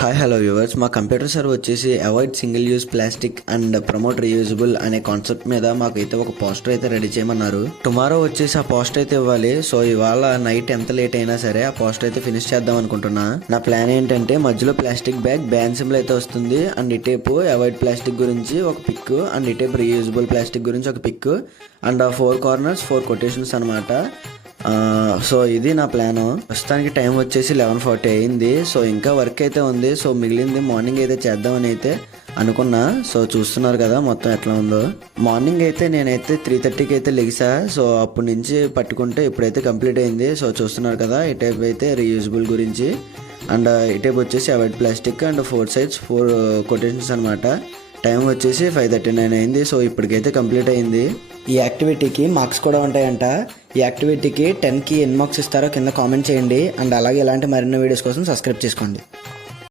Hi hello viewers, మా computer sir వచ్చేసి avoid single use plastic and promote reusable అనే concept మీద మాకైతే ఒక పోస్టర్ అయితే రెడీ చేయమన్నారు. టుమారో వచ్చేసి ఆ పోస్టర్ అయితే ఇవ్వాలి. సో ఇవాళ నైట్ ఎంత లేట్ అయినా సరే ఆ పోస్టర్ అయితే ఫినిష్ చేద్దాం అనుకుంటున్నా. నా ప్లాన్ ఏంటంటే మధ్యలో ప్లాస్టిక్ బ్యాగ్ బ్యాన్ సింబల్ అయితే వస్తుంది అండ్ ఇటేపు అవాయిడ్ ప్లాస్టిక్ గురించి ఒక పిక్ అండ్ ఇటేపు రీయూజబుల్ ప్లాస్టిక్ గురించి ఒక పిక్ అండ్ 4 కార్నర్స్ 4 కొటేషన్స్ అనమాట. సో ఇది నా ప్లాను. ప్రస్తుతానికి టైం వచ్చేసి 11:40 అయింది. సో ఇంకా వర్క్ అయితే ఉంది. సో మిగిలింది మార్నింగ్ అయితే చేద్దామని అయితే అనుకున్నా. సో చూస్తున్నారు కదా మొత్తం ఎట్లా ఉందో. మార్నింగ్ అయితే నేనైతే 3:30కి అయితే లెగిసా. సో అప్పటి నుంచి పట్టుకుంటే ఇప్పుడైతే కంప్లీట్ అయింది. సో చూస్తున్నారు కదా ఈ టైప్ అయితే రీయూజబుల్ గురించి అండ్ ఈ టైప్ వచ్చేసి avoid plastic and 4 sides 4 quotations అనమాట. టైం వచ్చేసి 5:39 అయింది. సో ఇప్పటికైతే కంప్లీట్ అయింది. ఈ యాక్టివిటీకి మార్క్స్ కూడా ఉంటాయంట. ఈ యాక్టివిటీకి 10కి ఎన్ని మార్క్స్ ఇస్తారో కింద కామెంట్ చేయండి అండ్ అలాగే ఇలాంటి మరిన్ని వీడియోస్ కోసం సబ్స్క్రైబ్ చేసుకోండి.